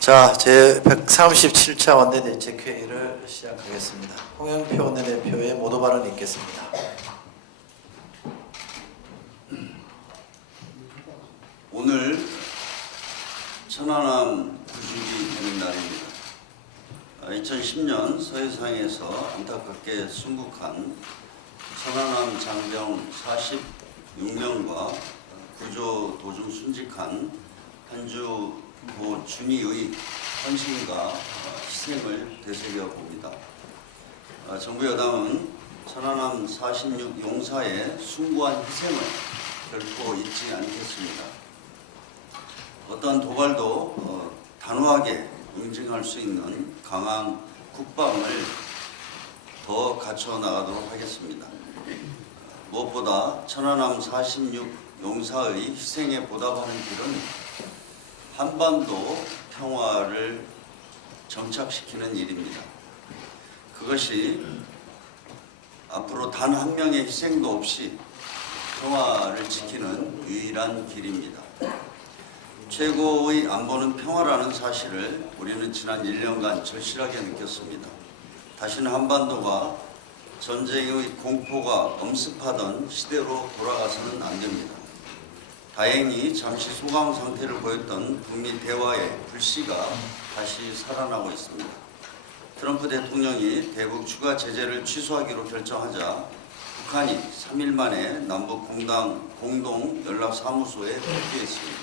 자, 제 137차 원내대책회의를 시작하겠습니다. 홍영표 원내대표의 모두 발언 있겠습니다. 오늘 천안함 90이 되는 날입니다. 2010년 서해상에서 안타깝게 순국한 천안함 장병 46명과 구조 도중 순직한 한주 고 준이의 헌신과 희생을 되새겨 봅니다. 정부 여당은 천안함 46 용사의 숭고한 희생을 결코 잊지 않겠습니다. 어떤 도발도 단호하게 응징할 수 있는 강한 국방을 더 갖춰 나가도록 하겠습니다. 무엇보다 천안함 46 용사의 희생에 보답하는 길은 한반도 평화를 정착시키는 일입니다. 그것이 앞으로 단 한 명의 희생도 없이 평화를 지키는 유일한 길입니다. 최고의 안보는 평화라는 사실을 우리는 지난 1년간 절실하게 느꼈습니다. 다시는 한반도가 전쟁의 공포가 엄습하던 시대로 돌아가서는 안 됩니다. 다행히 잠시 소강 상태를 보였던 북미 대화의 불씨가 다시 살아나고 있습니다. 트럼프 대통령이 대북 추가 제재를 취소하기로 결정하자 북한이 3일 만에 남북 공동 연락사무소에 복귀했습니다.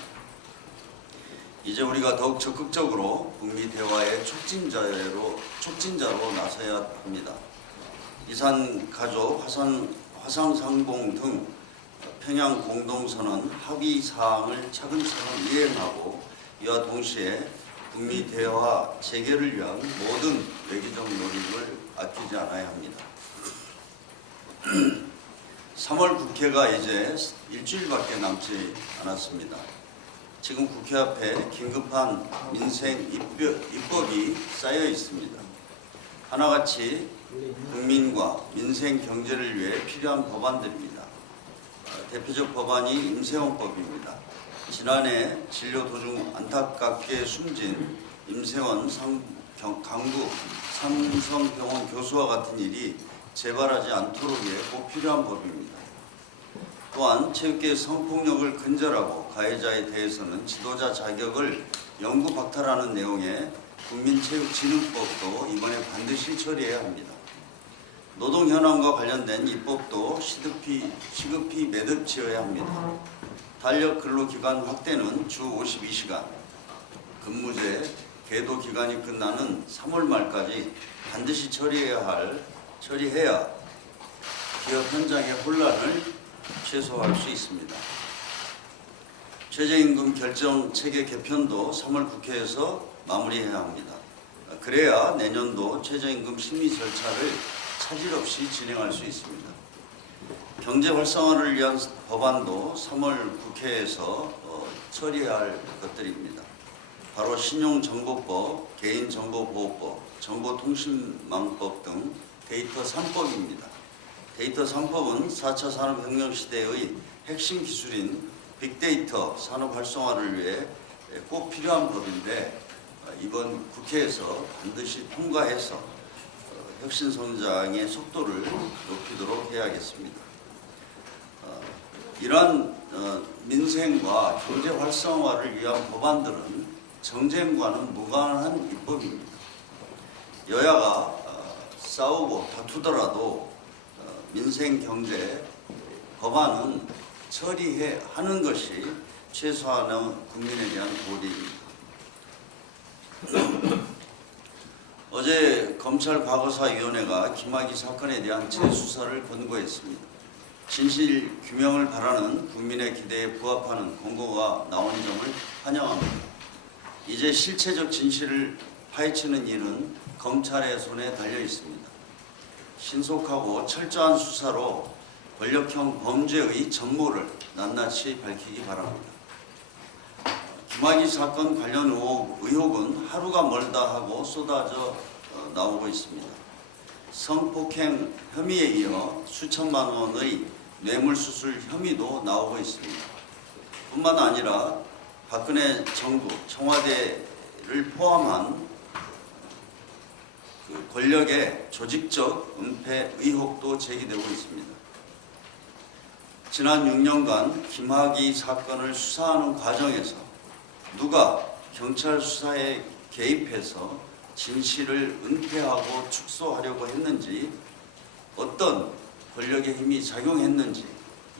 이제 우리가 더욱 적극적으로 북미 대화의 촉진자로 나서야 합니다. 이산 가족, 화상상봉 등 평양 공동선언 합의 사항을 차근차근 이행하고 이와 동시에 북미 대화 재개를 위한 모든 외교적 노력을 아끼지 않아야 합니다. 3월 국회가 이제 일주일밖에 남지 않았습니다. 지금 국회 앞에 긴급한 민생 입법이 쌓여 있습니다. 하나같이 국민과 민생 경제를 위해 필요한 법안들입니다. 대표적 법안이 임세원법입니다. 지난해 진료 도중 안타깝게 숨진 임세원 강북 삼성병원 교수와 같은 일이 재발하지 않도록 위해 꼭 필요한 법입니다. 또한 체육계 성폭력을 근절하고 가해자에 대해서는 지도자 자격을 영구 박탈하는 내용의 국민체육진흥법도 이번에 반드시 처리해야 합니다. 노동 현황과 관련된 입법도 시급히 매듭지어야 합니다. 달력 근로기간 확대는 주 52시간, 근무제 계도 기간이 끝나는 3월 말까지 반드시 처리해야 기업 현장의 혼란을 최소화할 수 있습니다. 최저임금 결정 체계 개편도 3월 국회에서 마무리해야 합니다. 그래야 내년도 최저임금 심의 절차를 차질 없이 진행할 수 있습니다. 경제 활성화를 위한 법안도 3월 국회에서 처리해야 할 것들입니다. 바로 신용정보법, 개인정보보호법, 정보통신망법 등 데이터 3법입니다. 데이터 3법은 4차 산업혁명 시대의 핵심 기술인 빅데이터 산업 활성화를 위해 꼭 필요한 법인데 이번 국회에서 반드시 통과해서 혁신 성장의 속도를 높이도록 해야겠습니다. 이러한 민생과 경제 활성화를 위한 법안들은 정쟁과는 무관한 입법입니다. 여야가 싸우고 다투더라도 민생 경제 법안은 처리하는 것이 최소한의 국민에 대한 도리입니다. 어제 검찰과거사위원회가 김학의 사건에 대한 재수사를 권고했습니다. 진실 규명을 바라는 국민의 기대에 부합하는 권고가 나온 점을 환영합니다. 이제 실체적 진실을 파헤치는 일은 검찰의 손에 달려 있습니다. 신속하고 철저한 수사로 권력형 범죄의 전모를 낱낱이 밝히기 바랍니다. 김학의 사건 관련 의혹은 하루가 멀다 하고 쏟아져 나오고 있습니다. 성폭행 혐의에 이어 수천만 원의 뇌물수술 혐의도 나오고 있습니다. 뿐만 아니라 박근혜 정부, 청와대를 포함한 권력의 조직적 은폐 의혹도 제기되고 있습니다. 지난 6년간 김학의 사건을 수사하는 과정에서 누가 경찰 수사에 개입해서 진실을 은폐하고 축소하려고 했는지, 어떤 권력의 힘이 작용했는지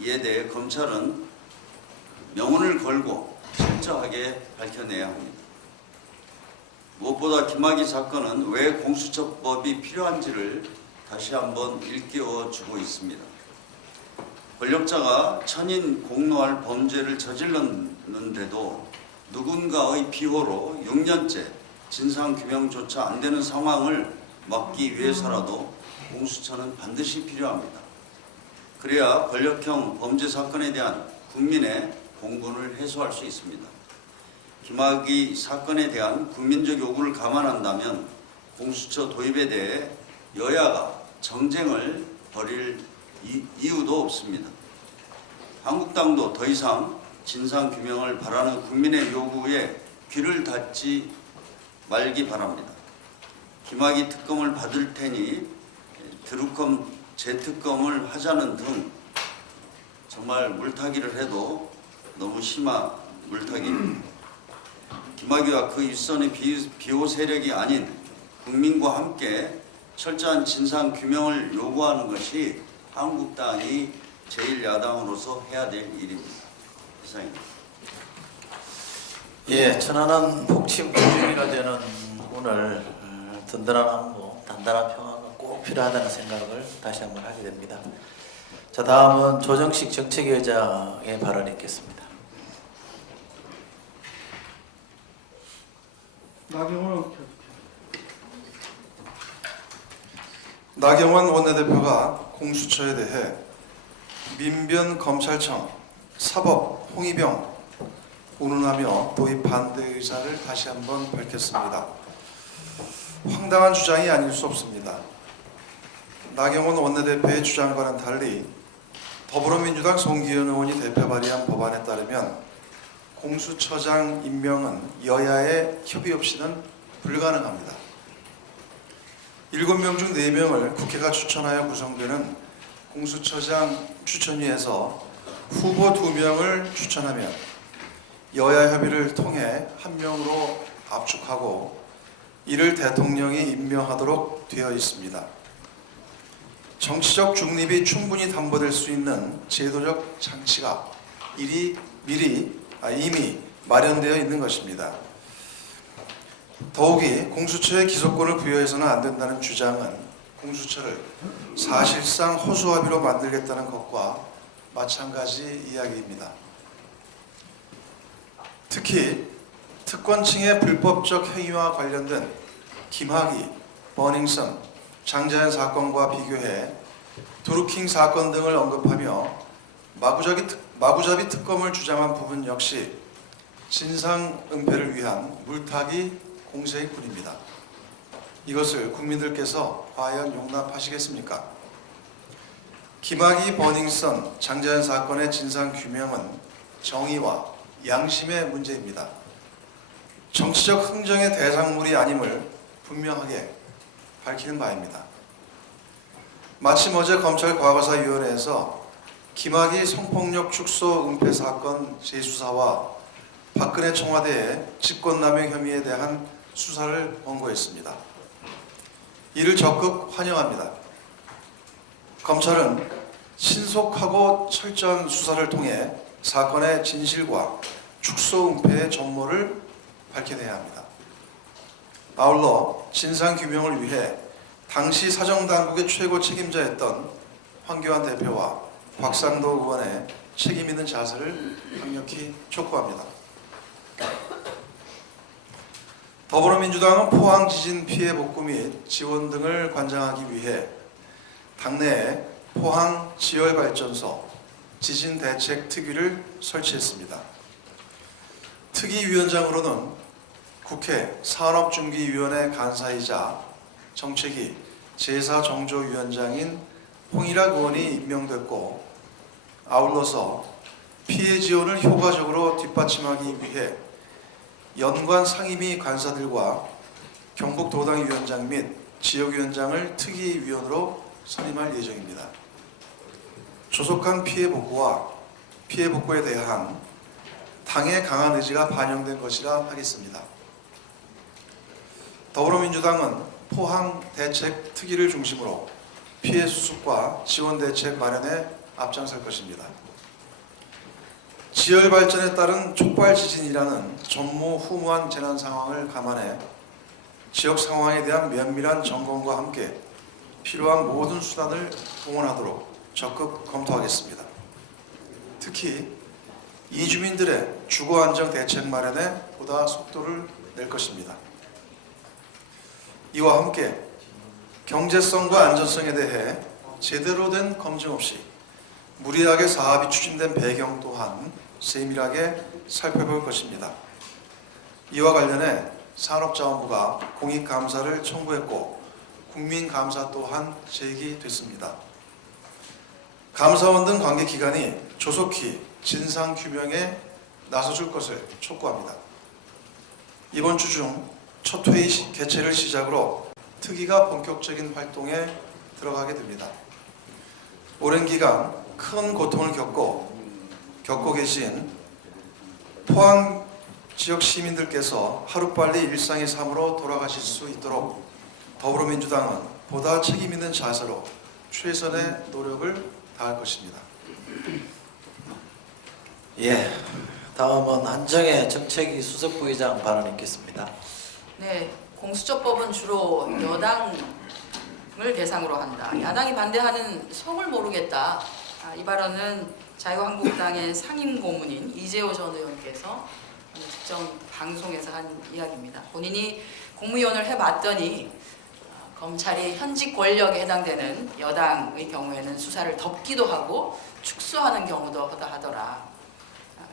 이에 대해 검찰은 명운을 걸고 철저하게 밝혀내야 합니다. 무엇보다 김학의 사건은 왜 공수처법이 필요한지를 다시 한번 일깨워주고 있습니다. 권력자가 천인 공노할 범죄를 저질렀는데도 누군가의 비호로 6년째 진상규명조차 안 되는 상황을 막기 위해서라도 공수처는 반드시 필요합니다. 그래야 권력형 범죄 사건에 대한 국민의 공분을 해소할 수 있습니다. 김학의 사건에 대한 국민적 요구를 감안한다면 공수처 도입에 대해 여야가 정쟁을 벌일 이유도 없습니다. 한국당도 더 이상 진상규명을 바라는 국민의 요구에 귀를 닫지 말기 바랍니다. 김학의 특검을 받을 테니 드루컴 재특검을 하자는 등 정말 물타기를 해도 너무 심한 물타기입니다. 김학의와 그 윗선의 비호 세력이 아닌 국민과 함께 철저한 진상규명을 요구하는 것이 한국당이 제1야당으로서 해야 될 일입니다. 이상입니다. 예, 천안함 폭침 구중이가 되는 오늘 든든한 안보, 단단한 평화가 꼭 필요하다는 생각을 다시 한번 하게 됩니다. 자, 다음은 조정식 정책위원장의 발언이 있겠습니다. 나경원 원내대표가 공수처에 대해 민변 검찰청, 사법, 홍위병 운운하며 도입 반대 의사를 다시 한번 밝혔습니다. 황당한 주장이 아닐 수 없습니다. 나경원 원내대표의 주장과는 달리 더불어민주당 송기현 의원이 대표 발의한 법안에 따르면 공수처장 임명은 여야의 협의 없이는 불가능합니다. 7명 중 4명을 국회가 추천하여 구성되는 공수처장 추천위에서 후보 2명을 추천하면 여야 협의를 통해 1명으로 압축하고 이를 대통령이 임명하도록 되어 있습니다. 정치적 중립이 충분히 담보될 수 있는 제도적 장치가 이미 마련되어 있는 것입니다. 더욱이 공수처에 기소권을 부여해서는 안 된다는 주장은 공수처를 사실상 허수아비로 만들겠다는 것과 마찬가지 이야기입니다. 특히 특권층의 불법적 행위와 관련된 김학의, 버닝썬, 장자연 사건과 비교해 드루킹 사건 등을 언급하며 마구잡이 특검을 주장한 부분 역시 진상 은폐를 위한 물타기 공세의 꾼입니다. 이것을 국민들께서 과연 용납하시겠습니까? 김학의, 버닝썬, 장자연 사건의 진상 규명은 정의와 양심의 문제입니다. 정치적 흥정의 대상물이 아님을 분명하게 밝히는 바입니다. 마침 어제 검찰과거사위원회에서 김학의 성폭력 축소 은폐 사건 재수사와 박근혜 청와대의 직권남용 혐의에 대한 수사를 권고했습니다. 이를 적극 환영합니다. 검찰은 신속하고 철저한 수사를 통해 사건의 진실과 축소 은폐의 전모를 밝혀내야 합니다. 아울러 진상 규명을 위해 당시 사정당국의 최고 책임자였던 황교안 대표와 곽상도 의원의 책임 있는 자세를 강력히 촉구합니다. 더불어민주당은 포항 지진 피해 복구 및 지원 등을 관장하기 위해 당내에 포항 지열발전소 지진대책특위를 설치했습니다. 특위위원장으로는 국회 산업중기위원회 간사이자 정책위 제4정조위원장인 홍일학 의원이 임명됐고, 아울러서 피해 지원을 효과적으로 뒷받침하기 위해 연관 상임위 간사들과 경북도당위원장 및 지역위원장을 특위위원으로 선임할 예정입니다. 조속한 피해 복구와 피해 복구에 대한 당의 강한 의지가 반영된 것이라 하겠습니다. 더불어민주당은 포항 대책 특위를 중심으로 피해 수습과 지원 대책 마련에 앞장설 것입니다. 지열 발전에 따른 촉발 지진이라는 전무후무한 재난 상황을 감안해 지역 상황에 대한 면밀한 점검과 함께 필요한 모든 수단을 동원하도록 적극 검토하겠습니다. 특히 이주민들의 주거 안정 대책 마련에 보다 속도를 낼 것입니다. 이와 함께 경제성과 안전성에 대해 제대로 된 검증 없이 무리하게 사업이 추진된 배경 또한 세밀하게 살펴볼 것입니다. 이와 관련해 산업자원부가 공익감사를 청구했고 국민감사 또한 제기됐습니다. 감사원 등 관계기관이 조속히 진상규명에 나서줄 것을 촉구합니다. 이번 주 중 첫 회의 개최를 시작으로 특위가 본격적인 활동에 들어가게 됩니다. 오랜 기간 큰 고통을 겪고 계신 포항 지역 시민들께서 하루빨리 일상의 삶으로 돌아가실 수 있도록 더불어민주당은 보다 책임 있는 자세로 최선의 노력을 다할 것입니다. 예, 다음은 한정혜 정책위 수석부의장 발언 있겠습니다. 네, 공수처법은 주로 여당을 대상으로 한다. 야당이 반대하는 속을 모르겠다. 이 발언은 자유한국당의 상임 고문인 이재호 전 의원께서 특정 방송에서 한 이야기입니다. 본인이 국무위원을 해봤더니 검찰이 현직 권력에 해당되는 여당의 경우에는 수사를 덮기도 하고 축소하는 경우도 허다하더라.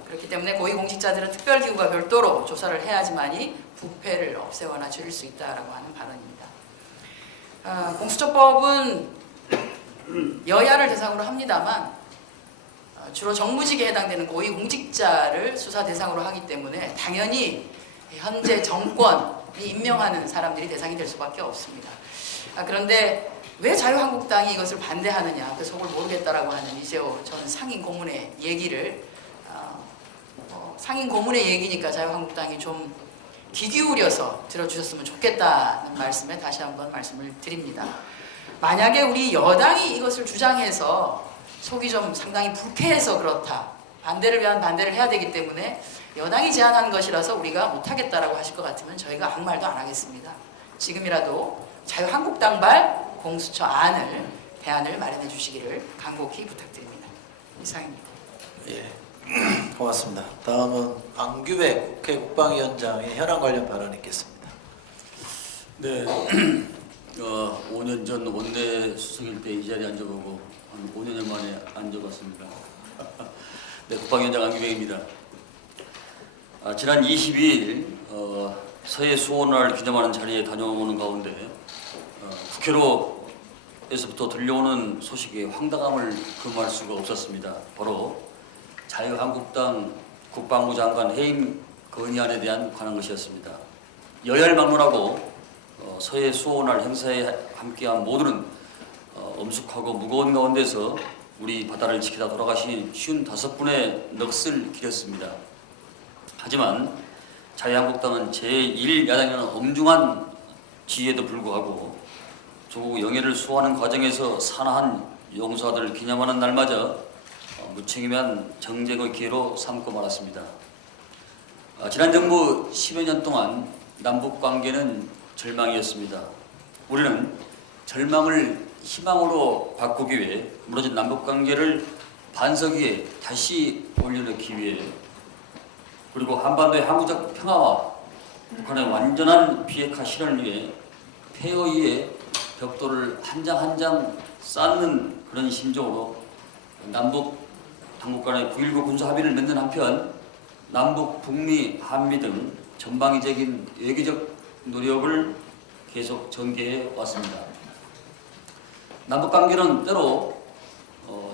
그렇기 때문에 고위공직자들은 특별기구가 별도로 조사를 해야지만이 부패를 없애거나 줄일 수 있다라고 하는 발언입니다. 공수처법은 여야를 대상으로 합니다만 주로 정무직에 해당되는 고위공직자를 수사 대상으로 하기 때문에 당연히 현재 정권이 임명하는 사람들이 대상이 될 수밖에 없습니다. 그런데 왜 자유한국당이 이것을 반대하느냐, 그 속을 모르겠다라고 하는 이재호 전 상임 고문의 얘기를 상임 고문의 얘기니까 자유한국당이 좀 귀 기울여서 들어주셨으면 좋겠다는 말씀에 다시 한번 말씀을 드립니다. 만약에 우리 여당이 이것을 주장해서 속이 좀 상당히 불쾌해서 그렇다, 반대를 위한 반대를 해야 되기 때문에 여당이 제안한 것이라서 우리가 못하겠다라고 하실 것 같으면 저희가 아무 말도 안 하겠습니다. 지금이라도 자유한국당발 공수처 대안을 마련해 주시기를 간곡히 부탁드립니다. 이상입니다. 예, 고맙습니다. 다음은 안규백 국회 국방위원장의 현안 관련 발언 있겠습니다. 네, 5년 전 원내 수석일 때 이 자리에 앉아보고 한 5년 만에 앉아봤습니다. 네, 국방위원장 안규백입니다. 지난 22일 서해 수호날 기념하는 자리에 다녀오는 가운데 국회로에서부터 들려오는 소식에 황당함을 금할 수가 없었습니다. 바로 자유한국당 국방부 장관 해임 건의안에 대한 관한 것이었습니다. 여야를 막론하고 서해 수호날 행사에 함께한 모두는 엄숙하고 무거운 가운데서 우리 바다를 지키다 돌아가신 55분의 넋을 기렸습니다. 하지만 자유한국당은 제1야당이라는 엄중한 지위에도 불구하고 조국 영예를 수호하는 과정에서 사나한 용사들을 기념하는 날마저 무책임한 정쟁의 기회로 삼고 말았습니다. 지난 정부 10여 년 동안 남북 관계는 절망이었습니다. 우리는 절망을 희망으로 바꾸기 위해 무너진 남북관계를 반석 위에 다시 올려놓기 위해 그리고 한반도의 항구적 평화와 북한의 완전한 비핵화 실현을 위해 폐허 위에 벽돌을 한 장 한 장 쌓는 그런 심정으로 남북 당국 간의 9.19 군사 합의를 맺는 한편 남북, 북미, 한미 등 전방위적인 외교적 노력을 계속 전개해 왔습니다. 남북 관계는 때로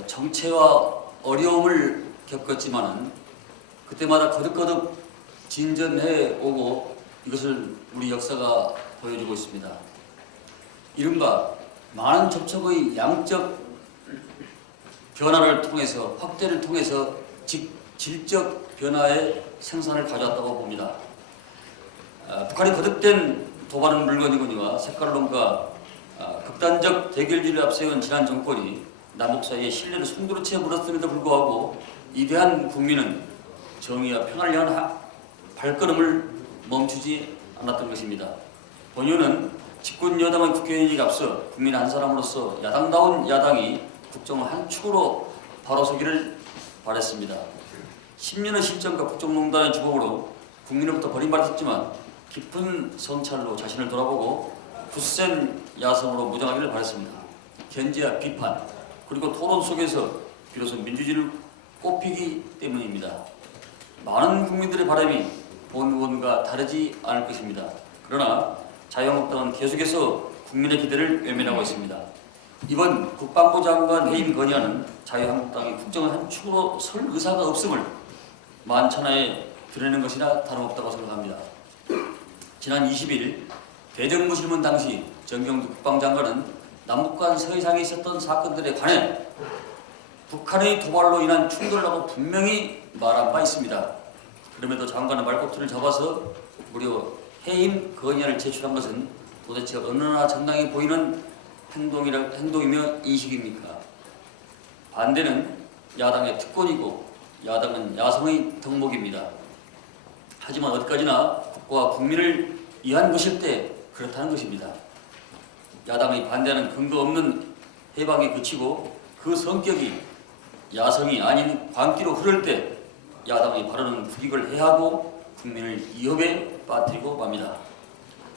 정체와 어려움을 겪었지만은 그때마다 거듭거듭 진전해 오고 이것을 우리 역사가 보여주고 있습니다. 이른바 많은 접촉의 양적 변화를 통해서 확대를 통해서 질적 변화의 생산을 가져왔다고 봅니다. 북한이 거듭된 도발은 물건이거니와 색깔론과 극단적 대결주의를 앞세운 지난 정권이 남북 사이의 신뢰를 송두리 채 물었음에도 불구하고 이대한 국민은 정의와 평화를 향한 발걸음을 멈추지 않았던 것입니다. 본의원은 집권 여당의 국회의원에게 앞서 국민 한 사람으로서 야당다운 야당이 국정을 한 축으로 바로서기를 바랬습니다. 10년의 실정과 국정농단의 주범으로 국민으로부터 버림받았지만 깊은 성찰로 자신을 돌아보고 굳센 야성으로 무장하기를 바랬습니다. 견제와 비판 그리고 토론 속에서 비로소 민주주의를 꽃피기 때문입니다. 많은 국민들의 바람이 본 의원과 다르지 않을 것입니다. 그러나 자유한국당은 계속해서 국민의 기대를 외면하고 있습니다. 이번 국방부 장관 해임 건의안은 자유한국당이 국정의 한 축으로 설 의사가 없음을 만천하에 드러내는 것이나 다름없다고 생각합니다. 지난 20일 대정부질문 당시 정경두 국방장관은 남북 간 서해상에 있었던 사건들에 관해 북한의 도발로 인한 충돌이라고 분명히 말한 바 있습니다. 그럼에도 장관의 말꼬투리를 잡아서 무려 해임 건의안을 제출한 것은 도대체 어느나 정당해 보이는 행동이며 인식입니까? 반대는 야당의 특권이고 야당은 야성의 덕목입니다. 하지만 어디까지나 국가와 국민을 위한 것일 때 그렇다는 것입니다. 야당의 반대는 근거 없는 해방에 그치고 그 성격이 야성이 아닌 광기로 흐를 때 야당의 발언은 국익을 해하고 국민을 위협에 빠뜨리고 맙니다.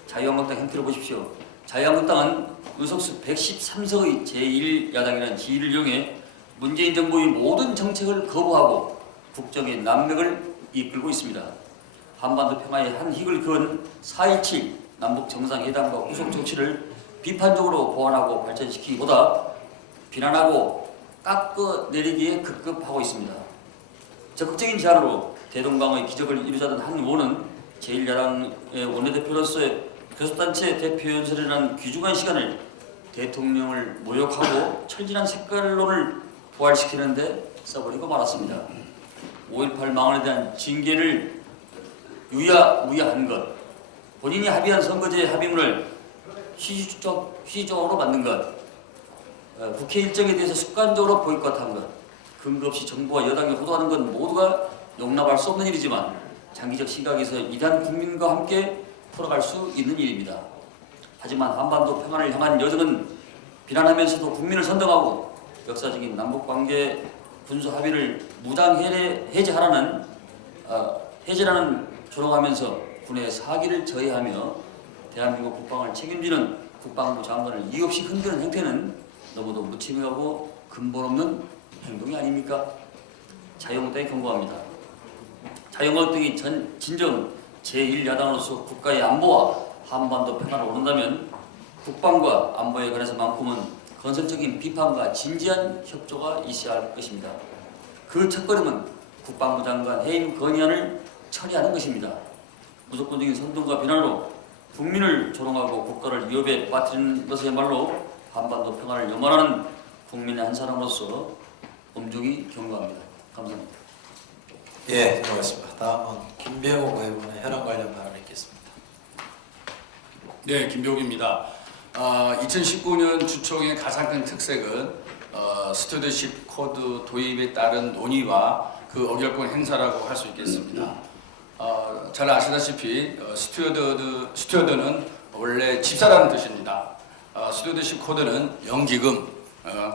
자유한국당 형태를 보십시오. 자유한국당은 의석수 113석의 제1야당이라는 지위를 이용해 문재인 정부의 모든 정책을 거부하고 국정의 난맥을 이끌고 있습니다. 한반도 평화의 한 획을 그은 4.27 남북 정상회담과 후속 조치를 비판적으로 보완하고 발전시키기보다 비난하고 깎아내리기에 급급하고 있습니다. 적극적인 제안으로 대동강의 기적을 이루자던 한 의원은 제1야당의 원내대표로서의 교섭단체 대표연설이라는 귀중한 시간을 대통령을 모욕하고 철진한 색깔론을 부활시키는데 써버리고 말았습니다. 5.18 망언에 대한 징계를 유야무야한 것, 본인이 합의한 선거제 합의문을 희적으로 만든 것, 국회 일정에 대해서 습관적으로 보이콧한 것, 근거 없이 정부와 여당이 호도하는 건 모두가 용납할 수 없는 일이지만 장기적 시각에서 이단 국민과 함께 풀어갈 수 있는 일입니다. 하지만 한반도 평화를 향한 여정은 비난하면서도 국민을 선동하고 역사적인 남북관계 군사 합의를 무당 해제라는 조롱하면서 군의 사기를 저해하며 대한민국 국방을 책임지는 국방부 장관을 이유 없이 흔드는 행태는 너무도 무책임하고 근본 없는 행동이 아닙니까? 자유한국당이 경고합니다. 자유한국당이 진정 제1야당으로서 국가의 안보와 한반도 평화를 원한다면 국방과 안보에 관해서만큼은 건설적인 비판과 진지한 협조가 있어야 할 것입니다. 그 첫걸음은 국방부 장관 해임 건의안을 처리하는 것입니다. 무조건적인 선동과 비난으로 국민을 조롱하고 국가를 위협에 빠뜨리는 것이야말로 한반도 평화를 염원하는 국민의 한 사람으로서 엄중히 경고합니다. 감사합니다. 예, 들어가겠습니다. 다음은 김병욱 의원의 혈안 관련 발언을 있겠습니다. 네, 김병욱입니다. 2019년 주총의 가장 큰 특색은 스튜어드십 코드 도입에 따른 논의와 그 어결권 행사라고 할 수 있겠습니다. 잘 아시다시피 스튜어드는 원래 집사라는 뜻입니다. 스튜어드십 코드는 연기금,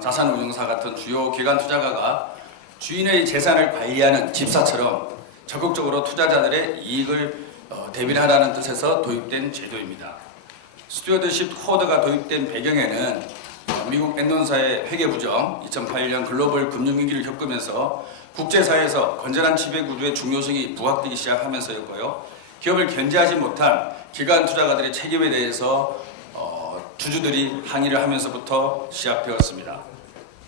자산운용사 같은 주요 기관 투자가가 주인의 재산을 관리하는 집사처럼 적극적으로 투자자들의 이익을 대변하라는 뜻에서 도입된 제도입니다. 스튜어드십 코드가 도입된 배경에는 미국 엔론사의 회계부정, 2008년 글로벌 금융위기를 겪으면서 국제사회에서 건전한 지배구조의 중요성이 부각되기 시작하면서였고요. 기업을 견제하지 못한 기관 투자가들의 책임에 대해서 주주들이 항의를 하면서부터 시작되었습니다.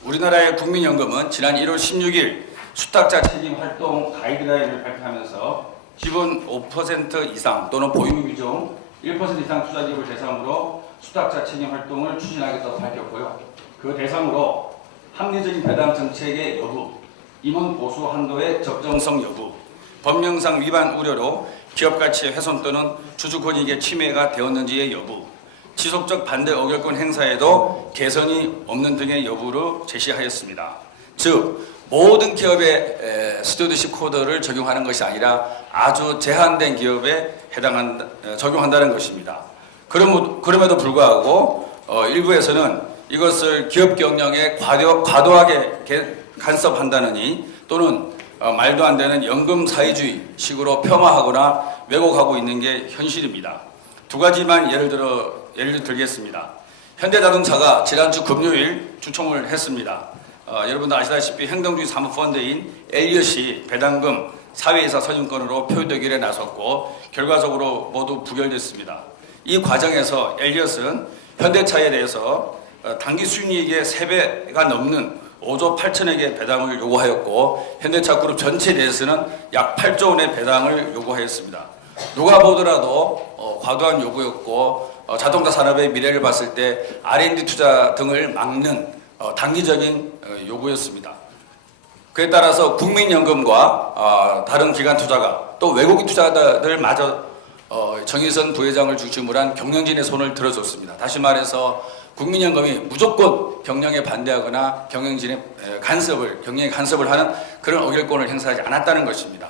우리나라의 국민연금은 지난 1월 16일 수탁자 책임 활동 가이드라인을 발표하면서 기본 5% 이상 또는 보유 비중 1% 이상 투자기업을 대상으로 수탁자 책임 활동을 추진하겠다고 밝혔고요. 그 대상으로 합리적인 배당 정책의 여부, 임원 보수 한도의 적정성 여부, 법령상 위반 우려로 기업 가치의 훼손 또는 주주 권익의 침해가 되었는지의 여부, 지속적 반대 의결권 행사에도 개선이 없는 등의 여부를 제시하였습니다. 즉 모든 기업에 스튜어드십 코드를 적용하는 것이 아니라 아주 제한된 기업에 적용한다는 것입니다. 그럼에도 불구하고 일부에서는 이것을 기업 경영에 과도하게 간섭한다느니 또는 말도 안 되는 연금 사회주의 식으로 폄하하거나 왜곡하고 있는 게 현실입니다. 두 가지만 예를 들겠습니다. 현대자동차가 지난주 금요일 주총을 했습니다. 여러분도 아시다시피 행동주의 사모펀드인 엘리엇이 배당금 사회이사 선임권으로 표의되기에 나섰고 결과적으로 모두 부결됐습니다. 이 과정에서 엘리엇은 현대차에 대해서 당기 순이익의 3배가 넘는 5조 8천억의 배당을 요구하였고 현대차 그룹 전체에 대해서는 약 8조 원의 배당을 요구하였습니다. 누가 보더라도 과도한 요구였고 자동차 산업의 미래를 봤을 때 R&D 투자 등을 막는 단기적인 요구였습니다. 그에 따라서 국민연금과 다른 기관 투자가 또 외국인 투자자들마저 정의선 부회장을 중심으로 한 경영진의 손을 들어줬습니다. 다시 말해서 국민연금이 무조건 경영에 반대하거나 경영에 간섭을 하는 그런 의결권을 행사하지 않았다는 것입니다.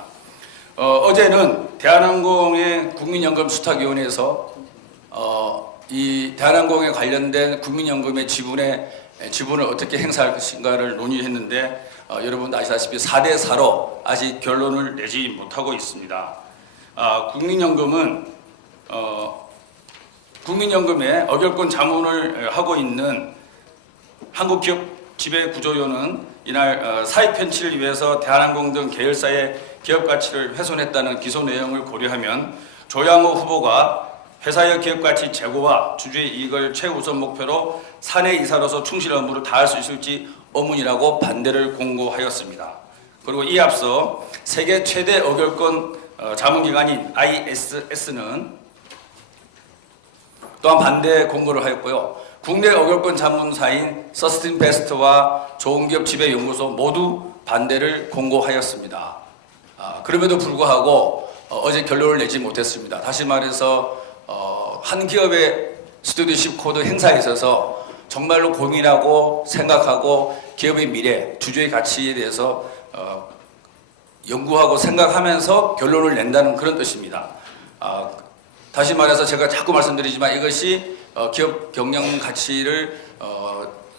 어제는 대한항공의 국민연금 수탁위원회에서 이 대한항공에 관련된 국민연금의 지분을 어떻게 행사할 것인가를 논의했는데 여러분도 아시다시피 4대4로 아직 결론을 내지 못하고 있습니다. 국민연금의 의결권 자문을 하고 있는 한국기업지배구조위원회는 이날 사익 편취를 위해서 대한항공 등 계열사의 기업 가치를 훼손했다는 기소 내용을 고려하면 조양호 후보가 회사의 기업 가치 제고와 주주의 이익을 최우선 목표로 사내 이사로서 충실 업무를 다할 수 있을지 의문이라고 반대를 공고하였습니다. 그리고 이 앞서 세계 최대 의결권 자문기관인 ISS는 또한 반대 공고를 하였고요. 국내 의결권 자문사인 서스틴베스트와 좋은기업 지배연구소 모두 반대를 공고하였습니다. 그럼에도 불구하고 어제 결론을 내지 못했습니다. 다시 말해서 한 기업의 스튜어드십 코드 행사에 있어서 정말로 고민하고 생각하고 기업의 미래, 주주의 가치에 대해서 연구하고 생각하면서 결론을 낸다는 그런 뜻입니다. 다시 말해서 제가 자꾸 말씀드리지만 이것이 기업 경영 가치를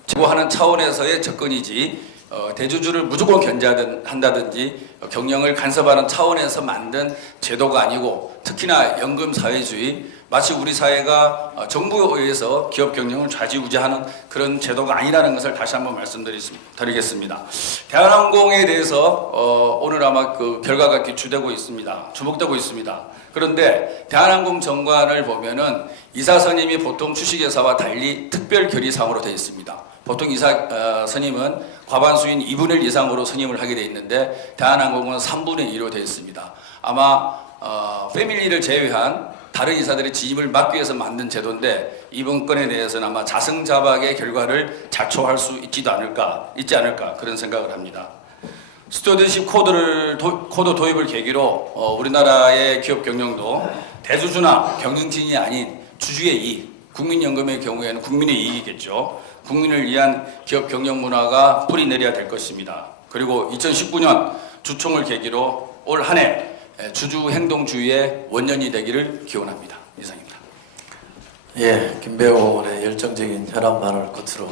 제고하는 차원에서의 접근이지 대주주를 무조건 견제한다든지 경영을 간섭하는 차원에서 만든 제도가 아니고 특히나 연금 사회주의 마치 우리 사회가 정부에 의해서 기업 경영을 좌지우지하는 그런 제도가 아니라는 것을 다시 한번 말씀드리겠습니다. 대한항공에 대해서 오늘 아마 그 결과가 주목되고 있습니다. 그런데 대한항공 정관을 보면은 이사 선임이 보통 주식회사와 달리 특별 결의상으로 되어 있습니다. 보통 이사 선임은 과반수인 2분의 1 이상으로 선임을 하게 되어 있는데 대한항공은 3분의 2로 되어 있습니다. 아마 패밀리를 제외한 다른 이사들의 지임을 막기 위해서 만든 제도인데 이번 건에 대해서는 아마 자승자박의 결과를 자초할 수 있지 않을까 그런 생각을 합니다. 스튜어드십 코드 도입을 계기로 우리나라의 기업 경영도 대주주나 경영진이 아닌 주주의 이익, 국민연금의 경우에는 국민의 이익이겠죠. 국민을 위한 기업 경영 문화가 뿌리 내려야 될 것입니다. 그리고 2019년 주총을 계기로 올 한 해 주주 행동주의의 원년이 되기를 기원합니다. 이상입니다. 예, 김배우 의원의 열정적인 현안 발언을 끝으로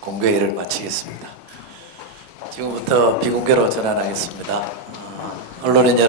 공개회를 마치겠습니다. 지금부터 비공개로 전환하겠습니다. 언론인 여러분.